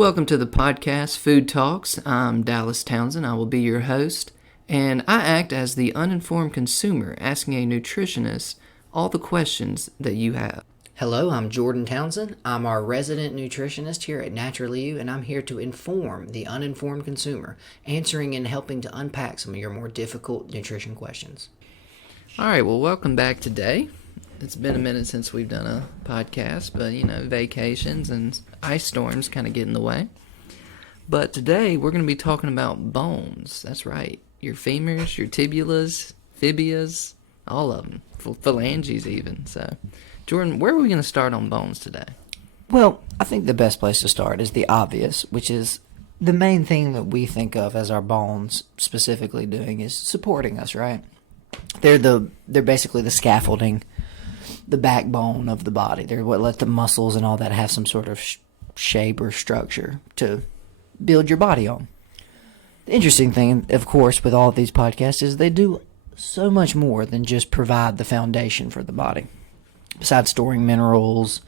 Welcome to the podcast, Food Talks. I'm Dallas Townsend. I will be your host, and I act as the uninformed consumer asking a nutritionist all the questions that you have. Hello, I'm Jordan Townsend. I'm our resident nutritionist here at Naturally You, and I'm here to inform the uninformed consumer, answering and helping to unpack some of your more difficult nutrition questions. All right, well, welcome back today. It's been a minute since we've done a podcast, but, vacations and ice storms kind of get in the way. But today, we're going to be talking about bones. That's right. Your femurs, your tibulas, fibias, all of them. Phalanges even. So, Jordan, where are we going to start on bones today? Well, I think the best place to start is the obvious, which is the main thing that we think of as our bones specifically doing is supporting us, right? They're basically the scaffolding, the backbone of the body. They're what let the muscles and all that have some sort of shape or structure to build your body on. The interesting thing, of course, with all of these podcasts is they do so much more than just provide the foundation for the body. Besides storing minerals,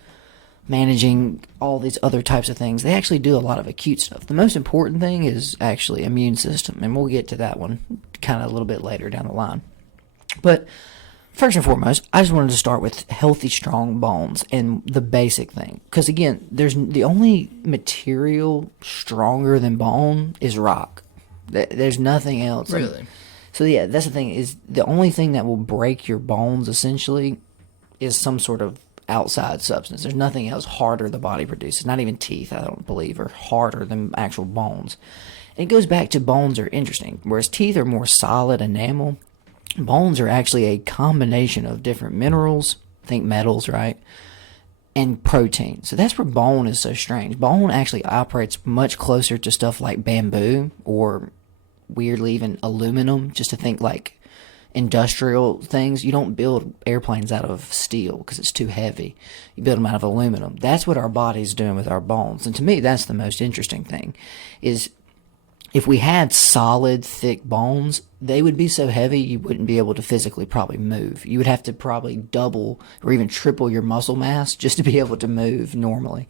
managing all these other types of things, they actually do a lot of acute stuff. The most important thing is actually immune system, and we'll get to that one kind of a little bit later down the line. But first and foremost, I just wanted to start with healthy, strong bones and the basic thing. Because again, the only material stronger than bone is rock. There's nothing else. Really? So yeah, that's the thing, is the only thing that will break your bones essentially is some sort of outside substance. There's nothing else harder the body produces. Not even teeth, I don't believe, are harder than actual bones. And it goes back to bones are interesting. Whereas teeth are more solid enamel, bones are actually a combination of different minerals, think metals, right, and protein. So that's where bone is so strange. Bone actually operates much closer to stuff like bamboo or weirdly even aluminum, just to think like industrial things. You don't build airplanes out of steel because it's too heavy. You build them out of aluminum. That's what our body's doing with our bones. And to me, that's the most interesting thing, is if we had solid, thick bones, they would be so heavy you wouldn't be able to physically probably move. You would have to probably double or even triple your muscle mass just to be able to move normally.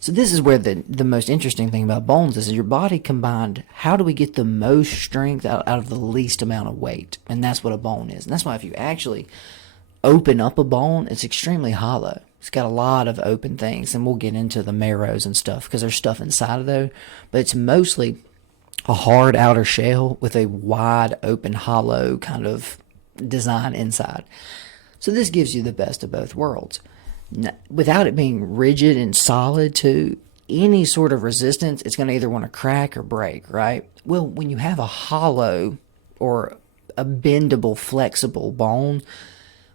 So this is where the most interesting thing about bones is your body combined. How do we get the most strength out of the least amount of weight? And that's what a bone is. And that's why if you actually open up a bone, it's extremely hollow. It's got a lot of open things, and we'll get into the marrows and stuff because there's stuff inside of those. But it's mostly a hard outer shell with a wide open hollow kind of design inside. So this gives you the best of both worlds. Without it being rigid and solid too, any sort of resistance, it's going to either want to crack or break, right? Well, when you have a hollow or a bendable, flexible bone,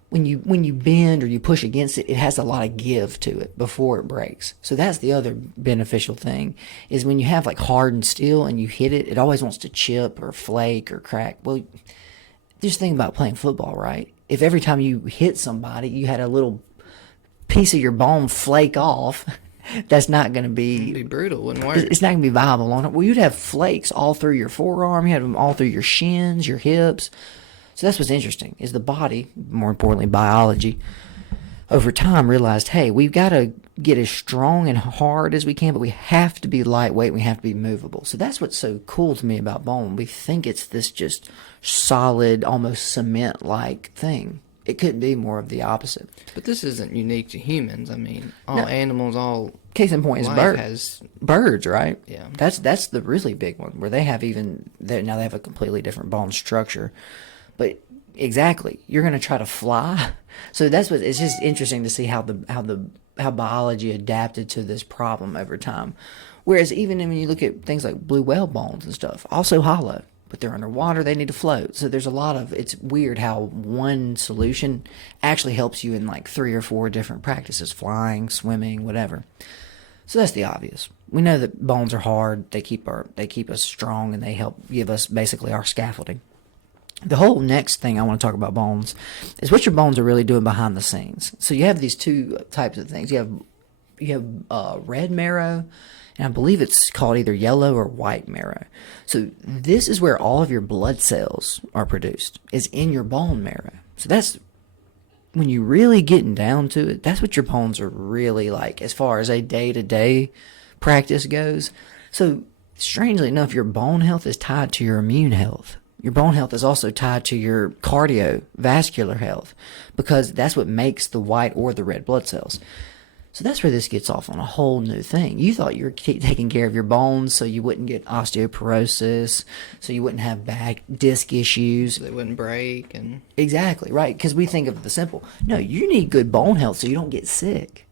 when you bend or you push against it, it has a lot of give to it before it breaks. So that's the other beneficial thing, is when you have like hardened steel and you hit it, it always wants to chip or flake or crack. Well, just think about playing football, right? If every time you hit somebody, you had a little piece of your bone flake off, that's not going to be... It'd be brutal, wouldn't work. It's not going to be viable long term. Well, you'd have flakes all through your forearm, you had them all through your shins, your hips. So that's what's interesting, is the body, more importantly biology, over time realized, hey, we've got to get as strong and hard as we can, but we have to be lightweight, we have to be movable. So that's what's so cool to me about bone. We think it's this just solid, almost cement-like thing. It couldn't be more of the opposite. But this isn't unique to humans. I mean, animals, all case in point is birds, right? Yeah. That's the really big one, where they have now they have a completely different bone structure. But exactly, you're going to try to fly. So it's just interesting to see how biology adapted to this problem over time. Whereas even when you look at things like blue whale bones and stuff, also hollow, but they're underwater, they need to float. So there's it's weird how one solution actually helps you in like 3 or 4 different practices: flying, swimming, whatever. So that's the obvious. We know that bones are hard. They keep us strong, and they help give us basically our scaffolding. The whole next thing I want to talk about bones is what your bones are really doing behind the scenes. So you have these two types of things. You have red marrow, and I believe it's called either yellow or white marrow. So this is where all of your blood cells are produced, is in your bone marrow. So that's when you really getting down to it. That's what your bones are really like, as far as a day-to-day practice goes. So, strangely enough, your bone health is tied to your immune health. Your bone health is also tied to your cardiovascular health, because that's what makes the white or the red blood cells. So that's where this gets off on a whole new thing. You thought you were taking care of your bones so you wouldn't get osteoporosis, so you wouldn't have back disc issues. They wouldn't break. And Exactly, right, because we think of the simple. No, you need good bone health so you don't get sick.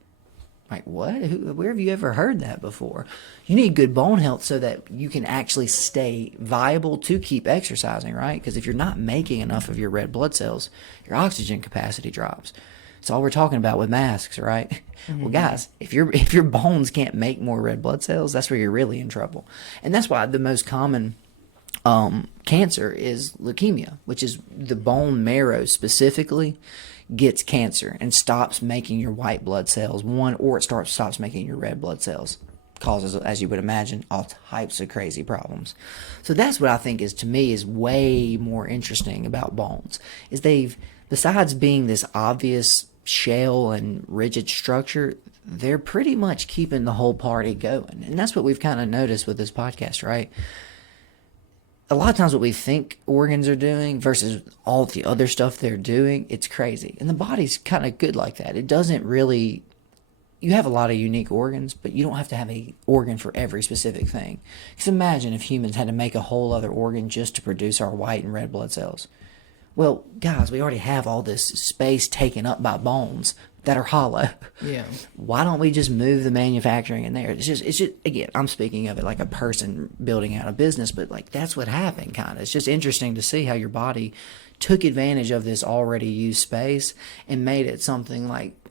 Like, what? Where have you ever heard that before? You need good bone health so that you can actually stay viable to keep exercising, right? Because if you're not making enough of your red blood cells, your oxygen capacity drops. It's all we're talking about with masks, right? Mm-hmm. Well, guys, if your bones can't make more red blood cells, that's where you're really in trouble. And that's why the most common cancer is leukemia, which is the bone marrow specifically gets cancer and stops making your white blood cells, or it stops making your red blood cells. Causes, as you would imagine, all types of crazy problems. So that's what I think is, to me, is way more interesting about bones, is besides being this obvious shell and rigid structure, they're pretty much keeping the whole party going. And that's what we've kind of noticed with this podcast, right? A lot of times what we think organs are doing versus all the other stuff they're doing, it's crazy. And the body's kind of good like that. It doesn't really... You have a lot of unique organs, but you don't have to have an organ for every specific thing. Because imagine if humans had to make a whole other organ just to produce our white and red blood cells. Well, guys, we already have all this space taken up by bones that are hollow. Yeah. Why don't we just move the manufacturing in there? It's just again, I'm speaking of it like a person building out a business, but like that's what happened kind of. It's just interesting to see how your body took advantage of this already used space and made it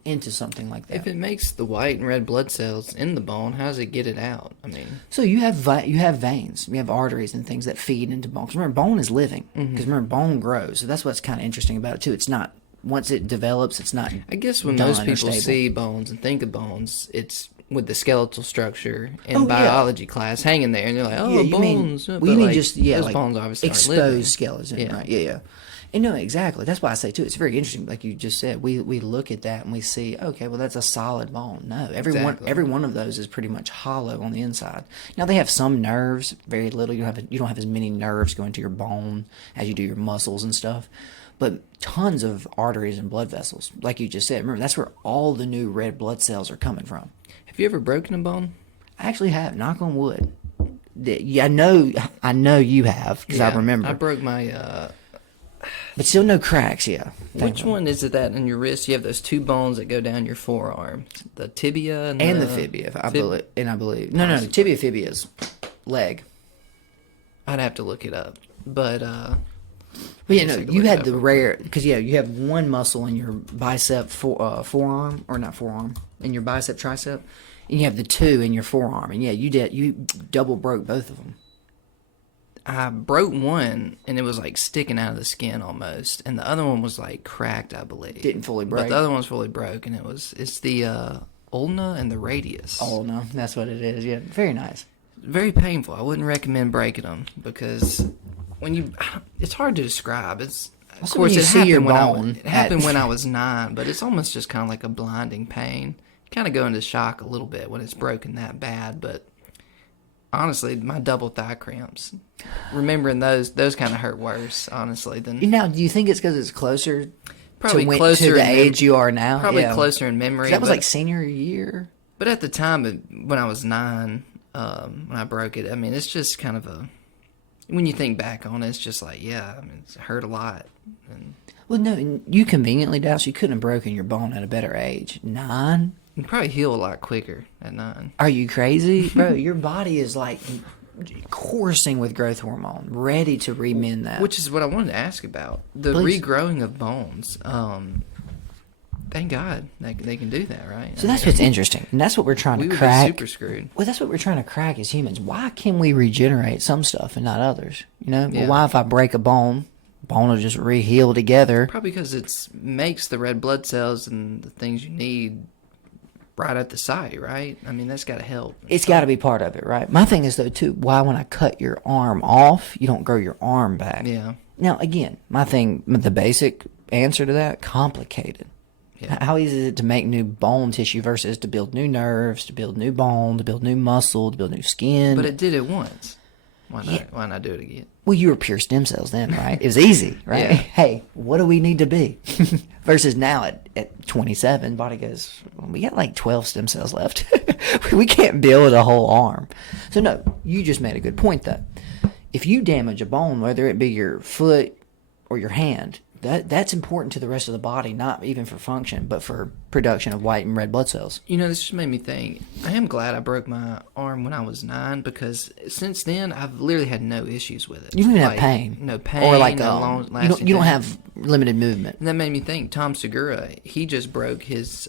into something like that. If it makes the white and red blood cells in the bone, how does it get it out? I mean, so you have veins, you have arteries and things that feed into bone. Because remember, bone is living. Because remember, bone grows. So that's what's kind of interesting about it too. It's not, once it develops, it's not. I guess when most people see bones and think of bones, it's with the skeletal structure in biology class hanging there, and you're like, oh, bones. You mean just those bones obviously exposed skeleton, right? Yeah. And no, exactly. That's why I say too. It's very interesting. Like you just said, we look at that and we see, okay, well that's a solid bone. No, every one of those is pretty much hollow on the inside. Now they have some nerves, very little. You don't have as many nerves going to your bone as you do your muscles and stuff, but tons of arteries and blood vessels. Like you just said, remember that's where all the new red blood cells are coming from. Have you ever broken a bone? I actually have. Knock on wood. Yeah, I know you have because I remember. I broke my. But still no cracks, yeah. Which one is it that in your wrist you have those two bones that go down your forearm? The tibia and the fibia, I believe. No, tibia fibia is leg. I'd have to look it up. But you had the rare, because you have one muscle in your bicep forearm, or not forearm, in your bicep tricep, and you have the two in your forearm. And you double broke both of them. I broke one, and it was like sticking out of the skin almost, and the other one was like cracked, I believe. Didn't fully break. But the other one's fully broke, and it's the ulna and the radius. Ulna, that's what it is. Yeah, very nice. Very painful. I wouldn't recommend breaking them because it's hard to describe. It's of course it happened when I was 9, but it's almost just kind of like a blinding pain. You kind of go into shock a little bit when it's broken that bad, but. Honestly, my double thigh cramps. Remembering those kind of hurt worse, honestly. Now, do you think it's because it's closer to the age you are now? Probably closer in memory. That was like senior year? But at the time, when I was 9, when I broke it, I mean, it's just kind of when you think back on it, it's just like, it hurt a lot. Well, no, you conveniently, Dallas, you couldn't have broken your bone at a better age. 9? You can probably heal a lot quicker at 9. Are you crazy? Bro, your body is like coursing with growth hormone, ready to remend that. Which is what I wanted to ask about. The regrowing of bones. Thank God they can do that, right? So that's what's interesting. And that's what we're trying to crack. We would be super screwed. Well, that's what we're trying to crack as humans. Why can we regenerate some stuff and not others? Well, why if I break a bone will just re-heal together? Probably because it makes the red blood cells and the things you need right at the site, right? I mean, that's got to help. It's got to be part of it, right? My thing is, though, too, why when I cut your arm off, you don't grow your arm back? Yeah. Now, again, the basic answer to that, complicated. Yeah. How easy is it to make new bone tissue versus to build new nerves, to build new bone, to build new muscle, to build new skin? But it did it once. Why not do it again? Well, you were pure stem cells then, right? It was easy, right? Yeah. Hey, what do we need to be? Versus now at 27, body goes, well, we got like 12 stem cells left. We can't build a whole arm. So no, you just made a good point though. If you damage a bone, whether it be your foot or your hand, that's important to the rest of the body, not even for function, but for production of white and red blood cells. This just made me think, I am glad I broke my arm when I was 9, because since then, I've literally had no issues with it. You don't even have pain. No pain. Or like, no long-lasting you don't pain. have limited movement. And that made me think, Tom Segura, he just broke his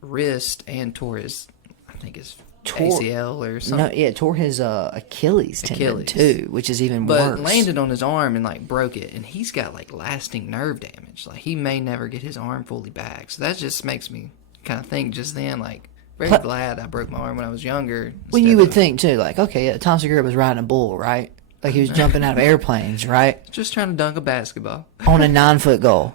wrist and tore his, I think his ACL or something. No, tore his Achilles tendon too, which is even worse. But landed on his arm and broke it, and he's got lasting nerve damage. He may never get his arm fully back. So that just makes me kind of think just then, very glad I broke my arm when I was younger. Well, you would think too, okay, Tom Segura was riding a bull, right? Like he was jumping out of airplanes, right? Just trying to dunk a basketball On a 9-foot goal.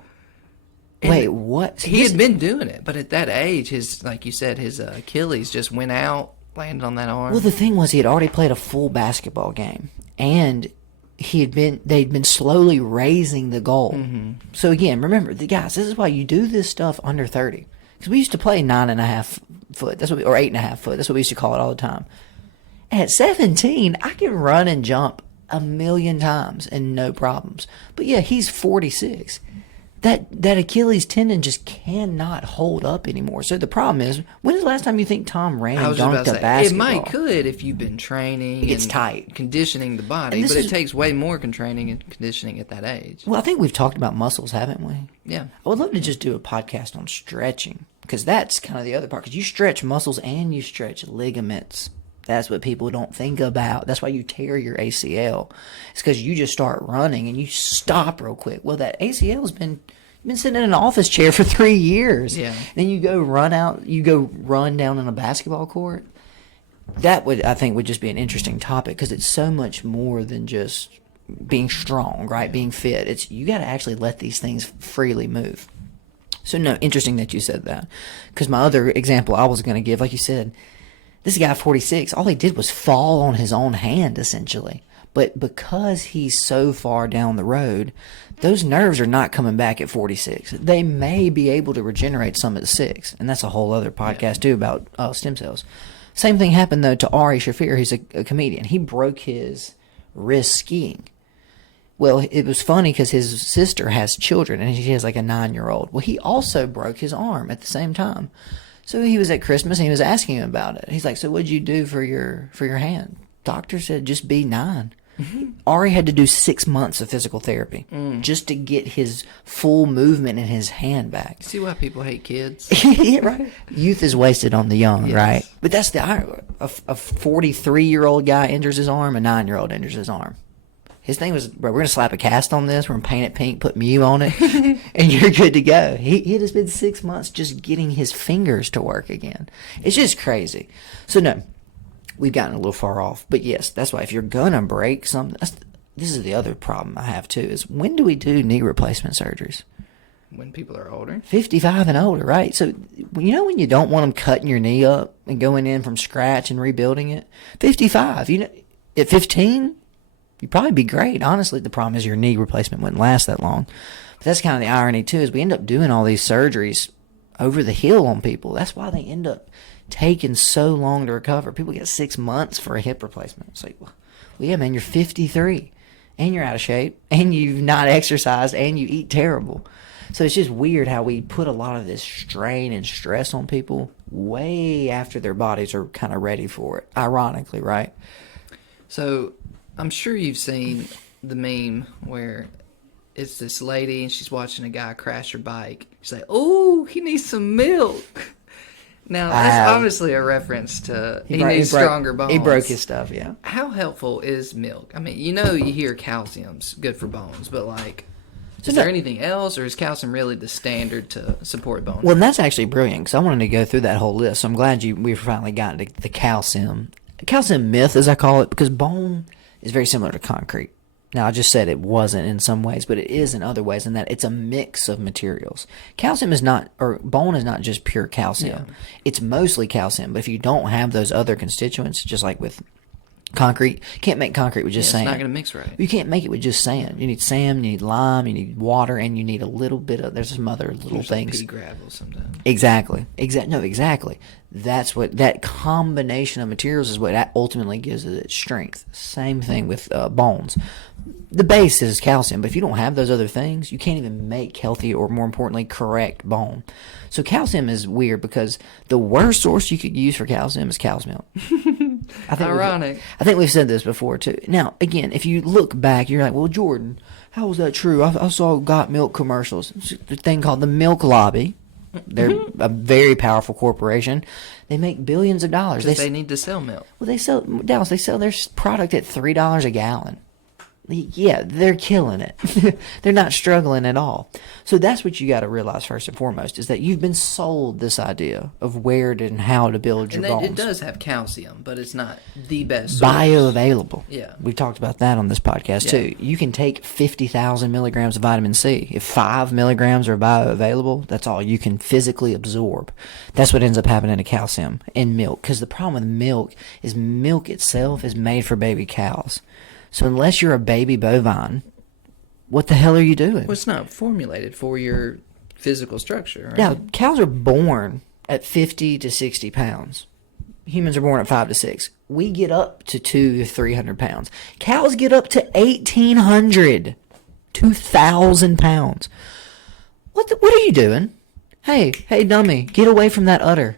Wait, what? He had been doing it, but at that age, like you said, his Achilles just went out, landed on that arm. Well, the thing was, he had already played a full basketball game, and they'd been slowly raising the goal. Mm-hmm. So again, remember, guys, this is why you do this stuff under 30. Because we used to play 9.5 foot, or 8.5 foot. That's what we used to call it all the time. At 17, I can run and jump 1,000,000 times and no problems. But yeah, he's 46. That Achilles tendon just cannot hold up anymore. So the problem is, when is the last time you think Tom ran and dunked a basketball? It might could if you've been training. It's tight. Conditioning the body, but it takes way more training and conditioning at that age. Well, I think we've talked about muscles, haven't we? Yeah. I would love to just do a podcast on stretching, because that's kind of the other part. Because you stretch muscles and you stretch ligaments. That's what people don't think about. That's why you tear your ACL. It's because you just start running and you stop real quick. Well, that ACL's been sitting in an office chair for 3 years. Yeah. Then you go run down in a basketball court. That would just be an interesting topic, because it's so much more than just being strong, right? Being fit. You got to actually let these things freely move. So no, interesting that you said that, because my other example I was going to give, like you said, this guy 46, all he did was fall on his own hand essentially. But because he's so far down the road, those nerves are not coming back at 46. They may be able to regenerate some at 6, and that's a whole other podcast too about stem cells. Same thing happened though to Ari Shafir, who's a comedian. He broke his wrist skiing. Well, it was funny because his sister has children, and she has like a 9-year-old. Well, he also broke his arm at the same time. So he was at Christmas and he was asking him about it. He's like, "So what'd you do for your hand?" Doctor said, "Just be 9." Mm-hmm. Ari had to do 6 months of physical therapy just to get his full movement in his hand back. See why people hate kids? Yeah, right. Youth is wasted on the young, yes. Right? But that's the irony. A 43-year-old guy injures his arm, a 9-year-old injures his arm. His thing was, bro, we're going to slap a cast on this, we're going to paint it pink, put Mew on it, and you're good to go. He had to spend 6 months just getting his fingers to work again. It's just crazy. So, no, we've gotten a little far off. But, yes, that's why if you're going to break something, this is the other problem I have, too, is when do we do knee replacement surgeries? When people are older. 55 and older, right? So, when you don't want them cutting your knee up and going in from scratch and rebuilding it? 55. At 15... you'd probably be great. Honestly, the problem is your knee replacement wouldn't last that long. But that's kind of the irony, too, is we end up doing all these surgeries over the hill on people. That's why they end up taking so long to recover. People get 6 months for a hip replacement. It's like, well, yeah, man, you're 53, and you're out of shape, and you've not exercised, and you eat terrible. So it's just weird how we put a lot of this strain and stress on people way after their bodies are kind of ready for it, ironically, right? So I'm sure you've seen the meme where it's this lady and she's watching a guy crash her bike. She's like, "Oh, he needs some milk." Now, that's obviously a reference to he needs stronger bones. He broke his stuff, yeah. How helpful is milk? I mean, you hear calcium's good for bones, but is there anything else, or is calcium really the standard to support bone? Well, and that's actually brilliant, because I wanted to go through that whole list. So I'm glad we've finally gotten to the calcium myth, as I call it, because bone is very similar to concrete. Now, I just said it wasn't in some ways, but it is in other ways, in that it's a mix of materials. Calcium is not, or bone is not just pure calcium. Yeah. It's mostly calcium, but if you don't have those other constituents, just like with concrete, you can't make concrete with just sand. It's not going to mix right. You can't make it with just sand. You need sand, you need lime, you need water, and you need a little bit of, there's some other little There's things. pea gravel sometimes. Exactly. Exactly. That's what, that combination of materials is what ultimately gives it its strength. Same thing with bones. The base is calcium, but if you don't have those other things, you can't even make healthy, or more importantly, correct bone. So calcium is weird because the worst source you could use for calcium is cow's milk. Ironic. I think we've said this before too. Now, again, if you look back, you're like, well, Jordan, how is that true? I saw Got Milk commercials. It's a thing called the Milk Lobby. They're a very powerful corporation. They make billions of dollars. They need to sell milk. Well, they sell their product at $3 a gallon. Yeah, they're killing it. They're not struggling at all. So that's what you got to realize first and foremost, is that you've been sold this idea of where and how to build your bones. It does have calcium, but it's not the best source. Bioavailable. Yeah. We've talked about that on this podcast too. You can take 50,000 milligrams of vitamin C. If 5 milligrams are bioavailable, that's all you can physically absorb. That's what ends up happening to calcium in milk. Because the problem with milk is milk itself is made for baby cows. So unless you're a baby bovine, what the hell are you doing? Well, it's not formulated for your physical structure, right? Now, cows are born at 50 to 60 pounds. Humans are born at 5 to 6. We get up to 200 to 300 pounds. Cows get up to 1,800, 2,000 pounds. What are you doing? Hey, dummy, get away from that udder.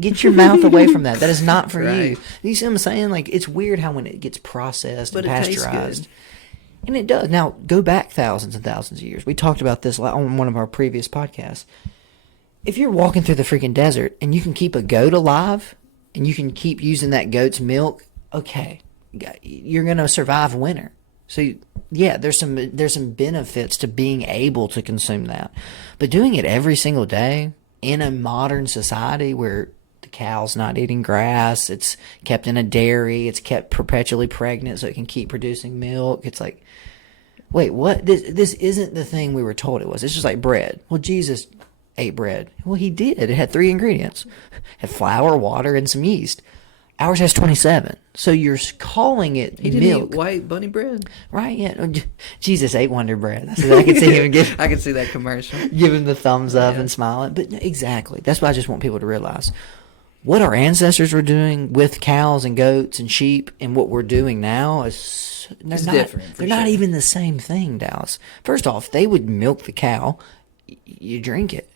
Get your mouth away from that. That is not for Right. you. You see what I'm saying? Like, it's weird how when it gets processed But and it tastes pasteurized. good. And it does. Now, go back thousands and thousands of years. We talked about this on one of our previous podcasts. If you're walking through the freaking desert and you can keep a goat alive and you can keep using that goat's milk, okay, you're going to survive winter. So, yeah, there's some benefits to being able to consume that. But doing it every single day in a modern society where the cow's not eating grass, it's kept in a dairy, it's kept perpetually pregnant so it can keep producing milk. It's like, wait, what? This isn't the thing we were told it was. It's just like bread. Well, Jesus ate bread. Well, he did. It had 3 ingredients. It had flour, water, and some yeast. Ours has 27. So you're calling it He didn't milk. eat white bunny bread. Right? Yeah. Jesus ate Wonder Bread. So I can see him I can see that commercial. give him the thumbs up Yeah. and smiling. But exactly. That's what I just want people to realize. What our ancestors were doing with cows and goats and sheep and what we're doing now is It's different, for They're not sure. even the same thing, Dallas. First off, they would milk the cow. You drink it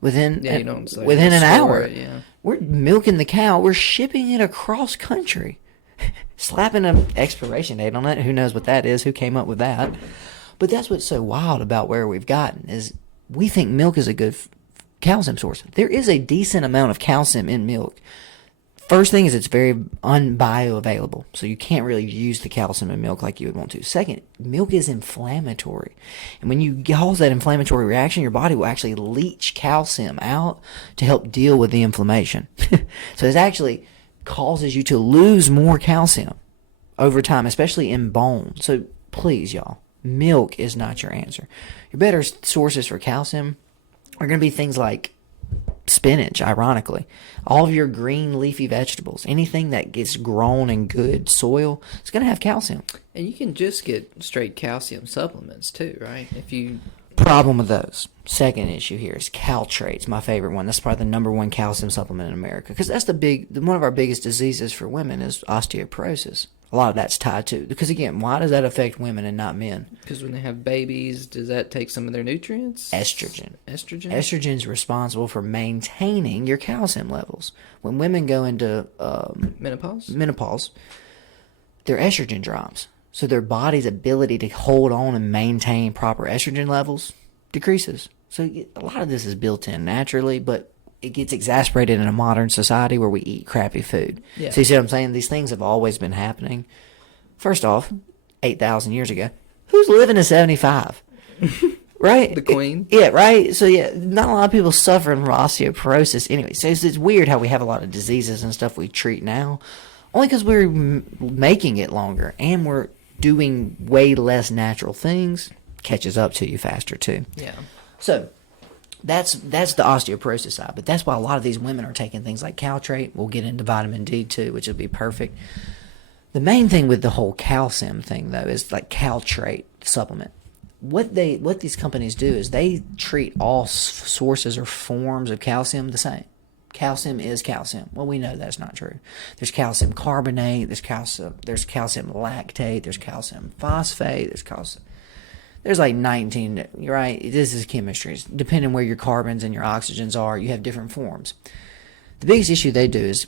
within Yeah, you don't say within an store hour. it, yeah. We're milking the cow. We're shipping it across country. Slapping an expiration date on it. Who knows what that is? Who came up with that? But that's what's so wild about where we've gotten is we think milk is a good calcium source. There is a decent amount of calcium in milk. First thing is it's very unbioavailable, so you can't really use the calcium in milk like you would want to. Second, milk is inflammatory. And when you cause that inflammatory reaction, your body will actually leach calcium out to help deal with the inflammation. So it actually causes you to lose more calcium over time, especially in bone. So please, y'all, milk is not your answer. Your better sources for calcium are going to be things like spinach, ironically. All of your green leafy vegetables, anything that gets grown in good soil, it's going to have calcium. And you can just get straight calcium supplements too, right? If you Problem with those. Second issue here is Caltrate's my favorite one. That's probably the number one calcium supplement in America because that's one of our biggest diseases for women is osteoporosis. A lot of that's tied to because again, why does that affect women and not men? because when they have babies, does that take some of their nutrients? Estrogen. Estrogen is responsible for maintaining your calcium levels. When women go into menopause, their estrogen drops. So their body's ability to hold on and maintain proper estrogen levels decreases. So a lot of this is built in naturally, but it gets exacerbated in a modern society where we eat crappy food. Yeah. So you see what I'm saying? These things have always been happening. First off, 8,000 years ago, who's living to 75? Right? The queen. Yeah, right? So, yeah, not a lot of people suffering from osteoporosis anyway. So it's weird how we have a lot of diseases and stuff we treat now. Only because we're making it longer and we're doing way less natural things catches up to you faster too. Yeah. So that's the osteoporosis side, but that's why a lot of these women are taking things like Caltrate. We'll get into vitamin D too, which will be perfect. The main thing with the whole calcium thing though is like Caltrate supplement. What these companies do is they treat all sources or forms of calcium the same. Calcium is calcium. Well, we know that's not true. There's calcium carbonate, there's calcium lactate, there's calcium phosphate, there's like 19, right? This is chemistry. Depending where your carbons and your oxygens are, you have different forms. The biggest issue they do is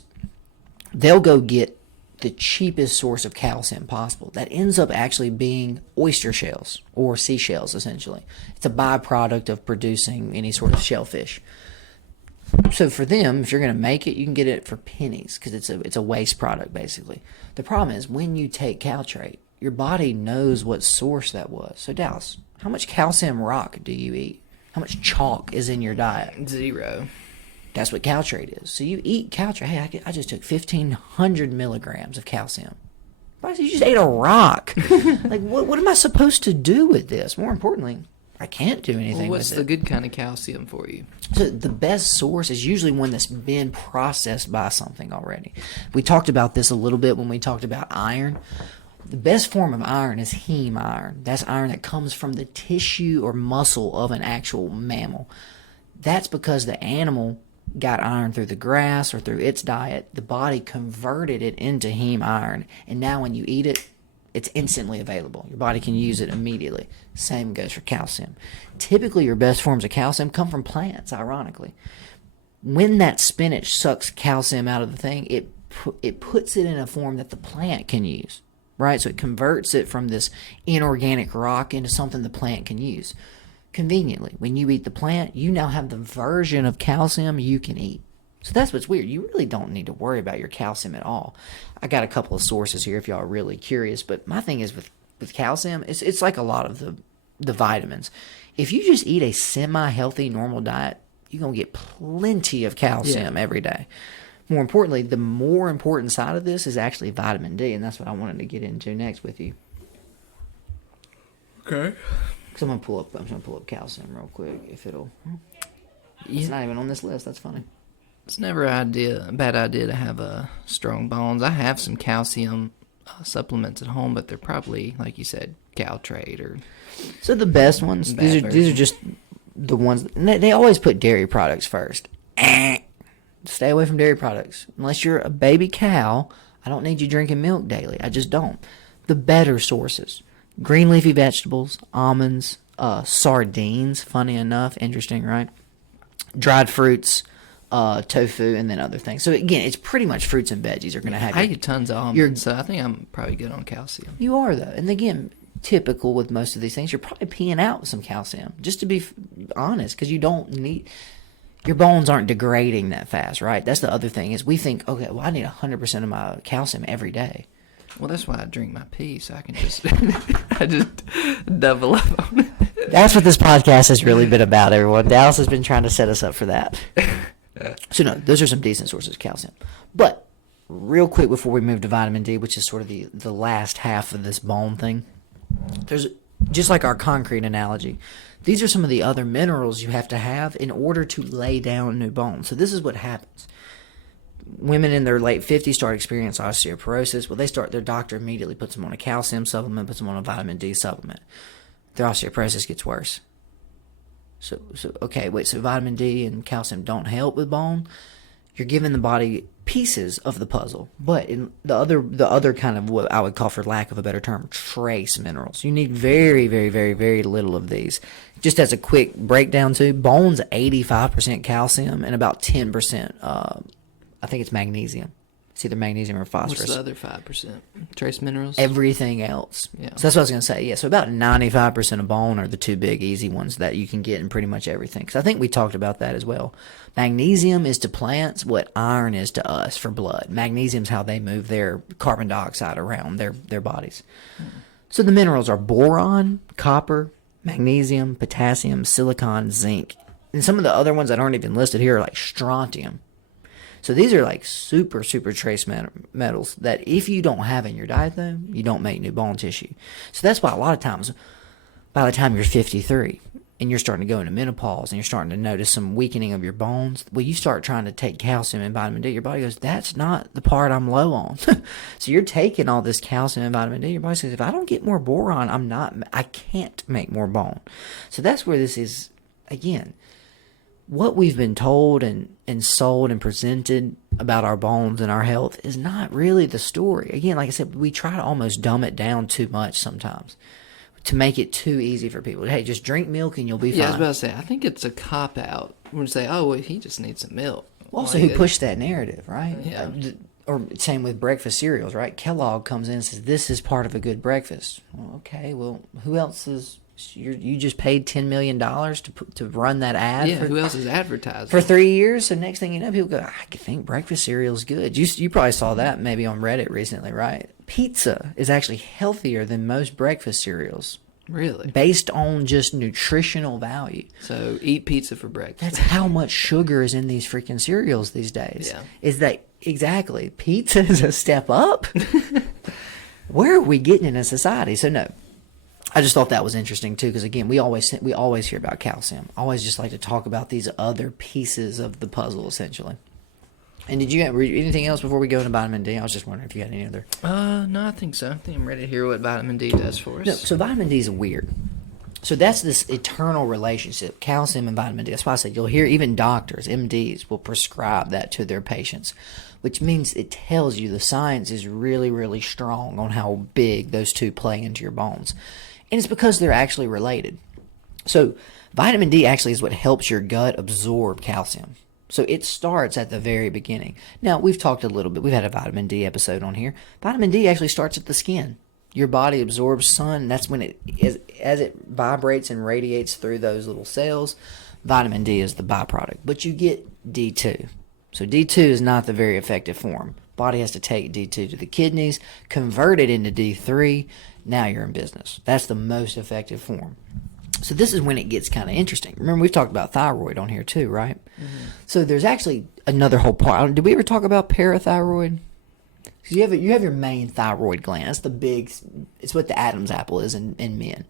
they'll go get the cheapest source of calcium possible. That ends up actually being oyster shells or seashells, essentially. It's a byproduct of producing any sort of shellfish. So for them, if you're going to make it, you can get it for pennies because it's a waste product, basically. The problem is when you take Caltrate, your body knows what source that was. So Dallas, how much calcium rock do you eat? How much chalk is in your diet? 0. That's what Caltrate is. So you eat Caltrate. Hey, I just took 1,500 milligrams of calcium. Bryce, you just ate a rock. Like, what am I supposed to do with this? More importantly, I can't do anything with it. What's the good kind of calcium for you? So the best source is usually one that's been processed by something already. We talked about this a little bit when we talked about iron. The best form of iron is heme iron. That's iron that comes from the tissue or muscle of an actual mammal. That's because the animal got iron through the grass or through its diet. The body converted it into heme iron, and now when you eat it, it's instantly available. Your body can use it immediately. Same goes for calcium. Typically, your best forms of calcium come from plants, ironically. When that spinach sucks calcium out of the thing, it puts it in a form that the plant can use, right? So it converts it from this inorganic rock into something the plant can use. Conveniently, when you eat the plant, you now have the version of calcium you can eat. So that's what's weird. You really don't need to worry about your calcium at all. I got a couple of sources here if y'all are really curious, but my thing is with calcium, it's like a lot of the vitamins. If you just eat a semi-healthy, normal diet, you're going to get plenty of calcium every day. More importantly, the more important side of this is actually vitamin D, and that's what I wanted to get into next with you. Okay. Because I'm gonna pull up calcium real quick if it'll. It's not even on this list. That's funny. It's never a bad idea to have strong bones. I have some calcium supplements at home, but they're probably, like you said, Caltrate or. So the best ones. These are just the ones. They always put dairy products first. Stay away from dairy products unless you're a baby cow. I don't need you drinking milk daily. I just don't. The better sources. Green leafy vegetables, almonds, sardines, funny enough, interesting, right? Dried fruits, tofu, and then other things. So again, it's pretty much fruits and veggies are going to have. I eat tons of almonds, so I think I'm probably good on calcium. You are though, and again, typical with most of these things, you're probably peeing out some calcium. Just to be honest, because you don't need. Your bones aren't degrading that fast, right? That's the other thing is we think, okay, well, I need 100% of my calcium every day. Well, that's why I drink my pee, so I can just I just double up on it. That's what this podcast has really been about, everyone. Dallas has been trying to set us up for that. So, no, those are some decent sources of calcium. But, real quick before we move to vitamin D, which is sort of the last half of this bone thing, there's just like our concrete analogy, these are some of the other minerals you have to have in order to lay down new bones. So, this is what happens. Women in their late 50s start experiencing osteoporosis. Well, their doctor immediately puts them on a calcium supplement, puts them on a vitamin D supplement. Their osteoporosis gets worse. So vitamin D and calcium don't help with bone. You're giving the body pieces of the puzzle, but in the other kind of what I would call, for lack of a better term, trace minerals. You need very, very, very, very little of these. Just as a quick breakdown too, bone's 85% calcium and about 10%. I think it's magnesium. It's either magnesium or phosphorus. What's the other 5%? Trace minerals? Everything else. Yeah. So that's what I was going to say. Yeah, so about 95% of bone are the two big easy ones that you can get in pretty much everything. Because I think we talked about that as well. Magnesium is to plants what iron is to us for blood. Magnesium's how they move their carbon dioxide around their bodies. So the minerals are boron, copper, magnesium, potassium, silicon, zinc. And some of the other ones that aren't even listed here are like strontium. So these are like super, super trace metals that if you don't have in your diet, though, you don't make new bone tissue. So that's why a lot of times, by the time you're 53 and you're starting to go into menopause and you're starting to notice some weakening of your bones, well, you start trying to take calcium and vitamin D. Your body goes, that's not the part I'm low on. So you're taking all this calcium and vitamin D. Your body says, if I don't get more boron, I can't make more bone. So that's where this is, again, what we've been told and sold and presented about our bones and our health is not really the story. Again, like I said, we try to almost dumb it down too much sometimes to make it too easy for people. Hey, just drink milk and you'll be fine. Yeah, I was about to say, I think it's a cop-out when you say, oh, well, he just needs some milk. Also, who pushed that narrative, right? Yeah. Or same with breakfast cereals, right? Kellogg comes in and says, this is part of a good breakfast. Well, okay, well, who else is... You just paid $10 million to run that ad. Yeah, who else is advertising? For 3 years, so next thing you know, people go, I think breakfast cereal is good. You probably saw that maybe on Reddit recently, right? Pizza is actually healthier than most breakfast cereals. Really? Based on just nutritional value. So eat pizza for breakfast. That's how much sugar is in these freaking cereals these days. Yeah. Is that, exactly, pizza is a step up? Where are we getting in a society? So no. I just thought that was interesting too, because again, we always hear about calcium. I always just like to talk about these other pieces of the puzzle, essentially. And did you have anything else before we go into vitamin D? I was just wondering if you had any other. No, I think so. I think I'm ready to hear what vitamin D does for us. No, so vitamin D is weird. So that's this eternal relationship, calcium and vitamin D. That's why I said you'll hear even doctors, MDs, will prescribe that to their patients, which means it tells you the science is really, really strong on how big those two play into your bones. And it's because they're actually related. So vitamin D actually is what helps your gut absorb calcium. So it starts at the very beginning. Now, we've talked a little bit. We've had a vitamin D episode on here. Vitamin D actually starts at the skin. Your body absorbs sun. That's when as it vibrates and radiates through those little cells, vitamin D is the byproduct. But you get D2. So D2 is not the very effective form. Body has to take D2 to the kidneys, convert it into D3. Now you're in business. That's the most effective form. So this is when it gets kind of interesting. Remember, we've talked about thyroid on here too, right? Mm-hmm. So there's actually another whole part. Did we ever talk about parathyroid? So you have your main thyroid gland. That's the big. It's what the Adam's apple is in men.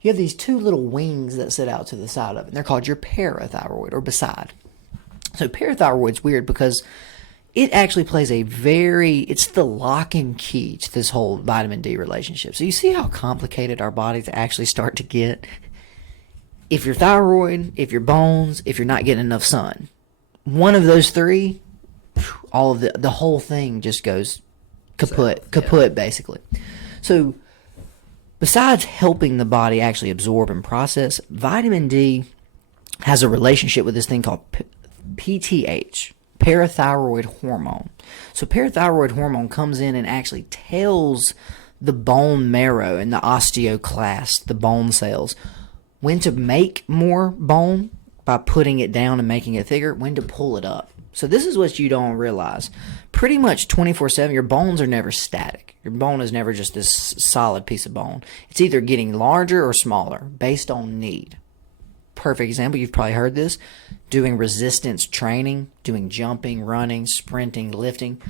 You have these two little wings that sit out to the side of it. And they're called your parathyroid or beside. So parathyroid's weird because it actually plays it's the lock and key to this whole vitamin D relationship. So you see how complicated our bodies actually start to get? If your thyroid, if your bones, if you're not getting enough sun, one of those three, all of the whole thing just goes kaput, basically. So besides helping the body actually absorb and process, vitamin D has a relationship with this thing called PTH. Parathyroid hormone. So parathyroid hormone comes in and actually tells the bone marrow and the osteoclast, the bone cells, when to make more bone by putting it down and making it thicker, when to pull it up. So this is what you don't realize. Pretty much 24/7, your bones are never static. Your bone is never just this solid piece of bone. It's either getting larger or smaller based on need. Perfect example, you've probably heard this, doing resistance training, doing jumping, running, sprinting, lifting.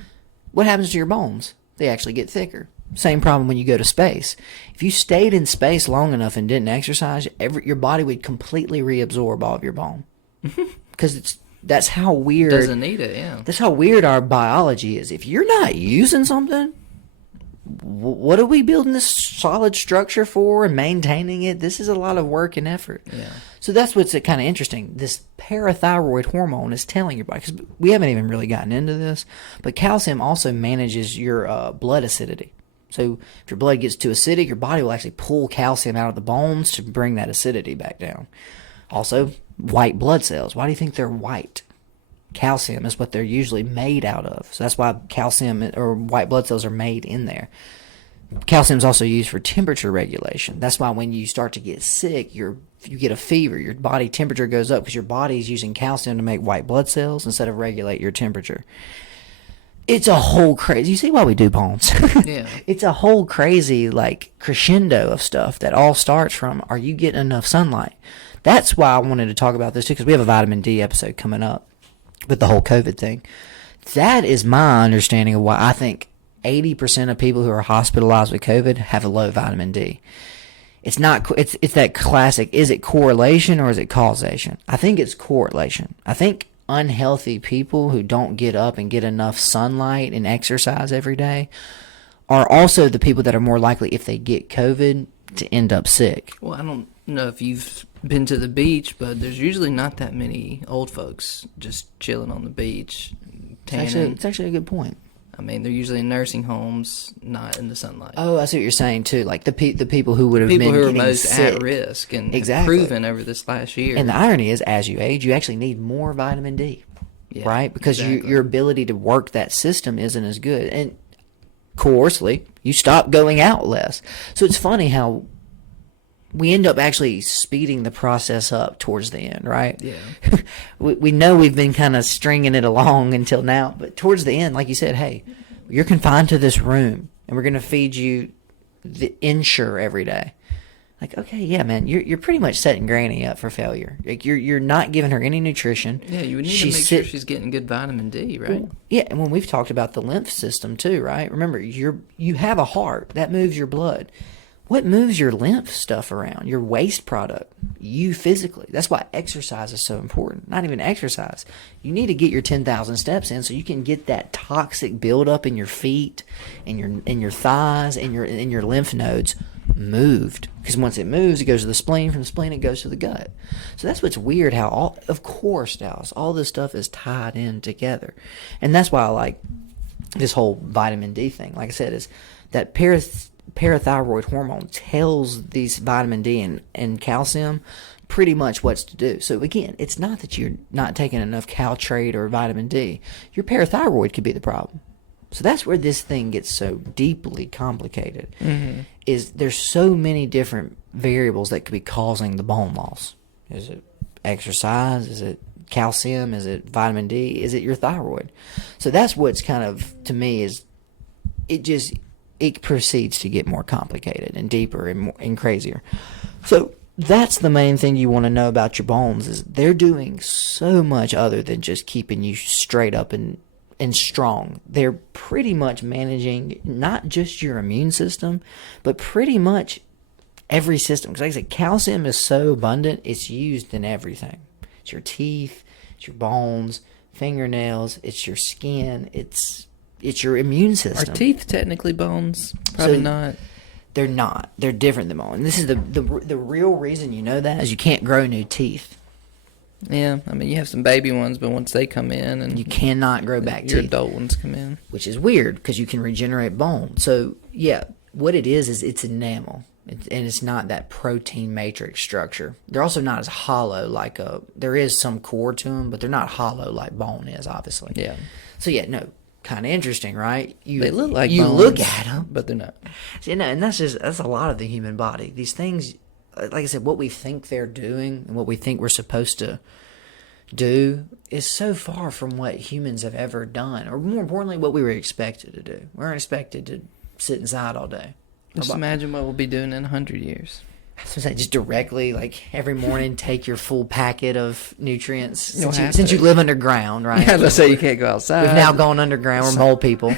What happens to your bones? They actually get thicker. Same problem when you go to space. If you stayed in space long enough and didn't exercise, your body would completely reabsorb all of your bone. Because that's how weird. Doesn't need it, yeah. That's how weird our biology is. If you're not using something, what are we building this solid structure for and maintaining it? This is a lot of work and effort. Yeah. So that's what's kind of interesting. This parathyroid hormone is telling your body, because we haven't even really gotten into this, but calcium also manages your blood acidity. So if your blood gets too acidic, your body will actually pull calcium out of the bones to bring that acidity back down. Also, white blood cells. Why do you think they're white? Calcium is what they're usually made out of. So that's why calcium or white blood cells are made in there. Calcium is also used for temperature regulation. That's why when you start to get sick, you get a fever, your body temperature goes up because your body is using calcium to make white blood cells instead of regulate your temperature. It's a whole crazy. You see why we do poems? Yeah. It's a whole crazy crescendo of stuff that all starts from, are you getting enough sunlight? That's why I wanted to talk about this too, because we have a vitamin D episode coming up with the whole COVID thing. That is my understanding of why I think 80% of people who are hospitalized with COVID have a low vitamin D. It's not. It's that classic. Is it correlation or is it causation? I think it's correlation. I think unhealthy people who don't get up and get enough sunlight and exercise every day are also the people that are more likely, if they get COVID, to end up sick. Well, I don't know if you've been to the beach, but there's usually not that many old folks just chilling on the beach, tanning. It's actually a good point. I mean, they're usually in nursing homes, not in the sunlight. Oh, I see what you're saying too. Like the people who would have People been who are getting most sick. at risk and Exactly. proven over this last year. And the irony is, as you age, you actually need more vitamin D, right? Because exactly. your ability to work that system isn't as good. And coarsely, you stop going out less. So it's funny how we end up actually speeding the process up towards the end, right? Yeah. we know we've been kind of stringing it along until now, but towards the end, like you said, hey, you're confined to this room, and we're going to feed you the Ensure every day. Like, okay, yeah, man, you're pretty much setting Granny up for failure. Like, you're not giving her any nutrition. Yeah, you would need to make sure she's getting good vitamin D, right? Yeah, and when we've talked about the lymph system too, right? Remember, you have a heart that moves your blood. What moves your lymph stuff around? Your waste product. You physically. That's why exercise is so important. Not even exercise. You need to get your 10,000 steps in so you can get that toxic buildup in your feet and your thighs and your lymph nodes moved. Because once it moves, it goes to the spleen. From the spleen, it goes to the gut. So that's what's weird how, of course, Dallas, all this stuff is tied in together. And that's why I like this whole vitamin D thing. Like I said, is that parathyroid hormone tells these vitamin D and calcium pretty much what's to do. So again, it's not that you're not taking enough Caltrate or vitamin D. Your parathyroid could be the problem. So that's where this thing gets so deeply complicated. Mm-hmm. Is there's so many different variables that could be causing the bone loss. Is it exercise? Is it calcium? Is it vitamin D? Is it your thyroid? So that's what's kind of, to me, is it proceeds to get more complicated and deeper and crazier. So that's the main thing you want to know about your bones, is they're doing so much other than just keeping you straight up and strong. They're pretty much managing not just your immune system, but pretty much every system. Because like I said, calcium is so abundant, it's used in everything. It's your teeth, it's your bones, fingernails, it's your skin, it's your immune system. Are teeth technically bones? Probably not. They're not. They're different than bone. And this is the real reason you know that is you can't grow new teeth. Yeah, I mean, you have some baby ones, but once they come in, and you cannot grow back your teeth. adult ones come in, which is weird because you can regenerate bone. So yeah, what it is it's enamel, and it's not that protein matrix structure. They're also not as hollow like there is some core to them, but they're not hollow like bone is, obviously. Yeah. So yeah, no. Kind of interesting, right? They look like you bones, look at them, but they're not. And that's a lot of the human body. These things, like I said, what we think they're doing and what we think we're supposed to do is so far from what humans have ever done, or more importantly, what we were expected to do. We weren't expected to sit inside all day. Just imagine what we'll be doing in 100 years. So just directly, like every morning, take your full packet of nutrients. Since you live underground, right? Yeah, let's say you can't go outside. We've now gone underground. We're mole people.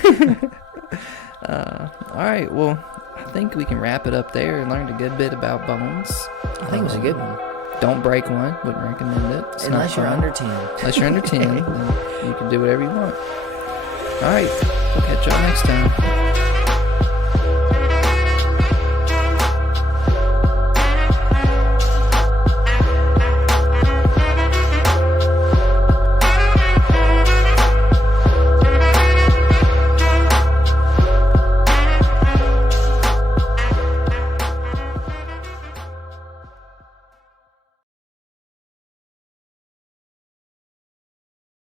All right, well, I think we can wrap it up there and learned a good bit about bones. I think it was a good one. Don't break one. Wouldn't recommend it. It's Unless you're under 10. Unless you're under 10, then you can do whatever you want. All right, we'll catch y'all next time.